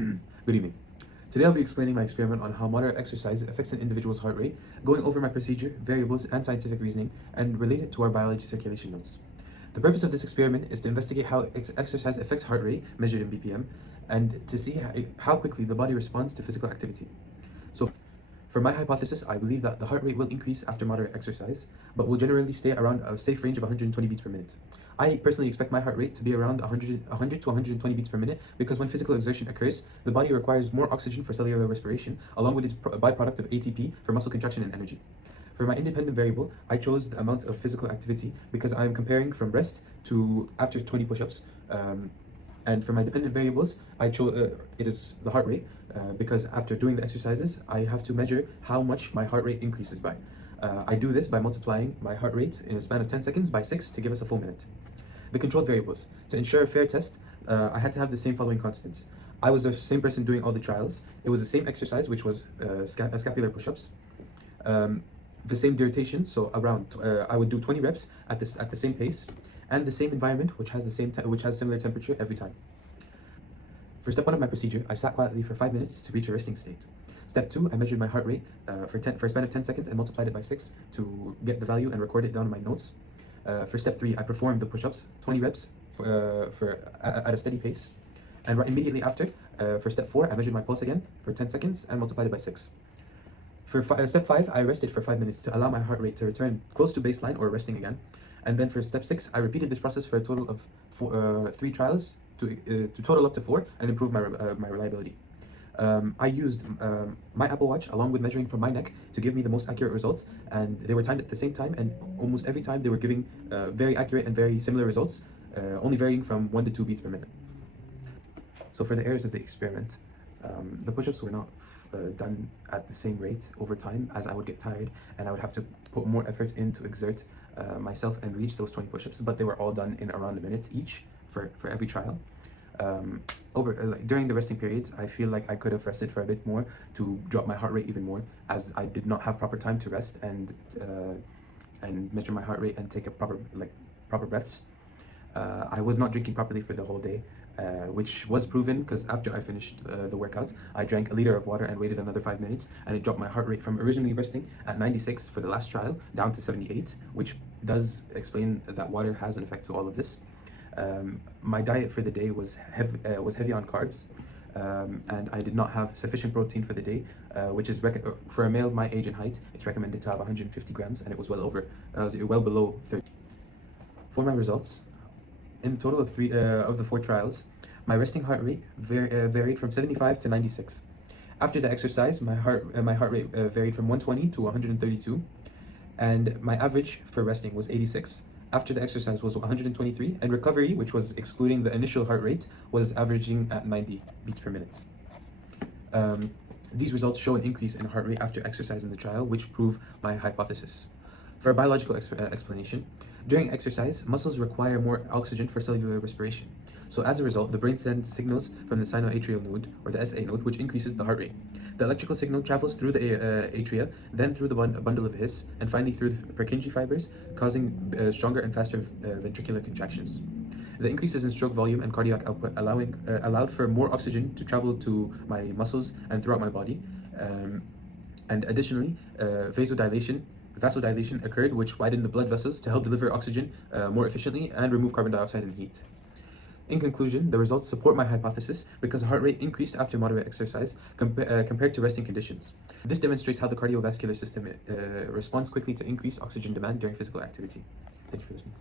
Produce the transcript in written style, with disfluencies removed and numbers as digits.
Good evening. Today I'll be explaining my experiment on how moderate exercise affects an individual's heart rate, going over my procedure, variables, and scientific reasoning, and relate it to our biology circulation notes. The purpose of this experiment is to investigate how exercise affects heart rate, measured in BPM, and to see how quickly the body responds to physical activity. So, for my hypothesis, I believe that the heart rate will increase after moderate exercise, but will generally stay around a safe range of 120 beats per minute. I personally expect my heart rate to be around 100 to 120 beats per minute because when physical exertion occurs, the body requires more oxygen for cellular respiration, along with its byproduct of ATP for muscle contraction and energy. For my independent variable, I chose the amount of physical activity because I am comparing from rest to after 20 push-ups. And for my dependent variables, I chose it is the heart rate because after doing the exercises, I have to measure how much my heart rate increases by. I do this by multiplying my heart rate in a span of 10 seconds by 6 to give us a full minute. The controlled variables. To ensure a fair test, I had to have the same following constants. I was the same person doing all the trials. It was the same exercise, which was scapular push-ups. The same duration, so around I would do 20 reps at the same pace, and the same environment, which has similar temperature every time. For step 1 of my procedure, I sat quietly for 5 minutes to reach a resting state. Step 2, I measured my heart rate for a span of 10 seconds and multiplied it by 6 to get the value and record it down in my notes. For step 3, I performed the push-ups, 20 reps at a steady pace. And right immediately after, for step 4, I measured my pulse again for 10 seconds and multiplied it by 6. For step 5, I rested for 5 minutes to allow my heart rate to return close to baseline or resting again. And then for step 6, I repeated this process for a total of 3 trials to total up to 4 and improve my reliability. I used my Apple Watch along with measuring from my neck to give me the most accurate results, and they were timed at the same time, and almost every time they were giving very accurate and very similar results, only varying from 1 to 2 beats per minute. So for the errors of the experiment, the push-ups were not done at the same rate over time, as I would get tired and I would have to put more effort in to exert myself and reach those 20 push-ups, but they were all done in around a minute each for every trial. During the resting periods, I feel like I could have rested for a bit more to drop my heart rate even more, as I did not have proper time to rest and measure my heart rate and take a proper breaths. I was not drinking properly for the whole day, which was proven because after I finished the workouts, I drank a liter of water and waited another 5 minutes, and it dropped my heart rate from originally resting at 96 for the last trial down to 78, which does explain that water has an effect to all of this. My diet for the day was heavy on carbs, and I did not have sufficient protein for the day, which is for a male my age and height, it's recommended to have 150 grams, and it was well below 30. For my results, in total of the 4 trials, my resting heart rate varied from 75 to 96. After the exercise, my heart rate varied from 120 to 132, and my average for resting was 86. After the exercise was 123, and recovery, which was excluding the initial heart rate, was averaging at 90 beats per minute. These results show an increase in heart rate after exercise in the trial, which prove my hypothesis. For a biological explanation, during exercise, muscles require more oxygen for cellular respiration. So as a result, the brain sends signals from the sinoatrial node, or the SA node, which increases the heart rate. The electrical signal travels through the atria, then through the bundle of His, and finally through the Purkinje fibers, causing stronger and faster ventricular contractions. The increases in stroke volume and cardiac output allowed for more oxygen to travel to my muscles and throughout my body. And additionally, vasodilation occurred, which widened the blood vessels to help deliver oxygen more efficiently and remove carbon dioxide and heat. In conclusion, the results support my hypothesis because heart rate increased after moderate exercise compared to resting conditions. This demonstrates how the cardiovascular system responds quickly to increased oxygen demand during physical activity. Thank you for listening.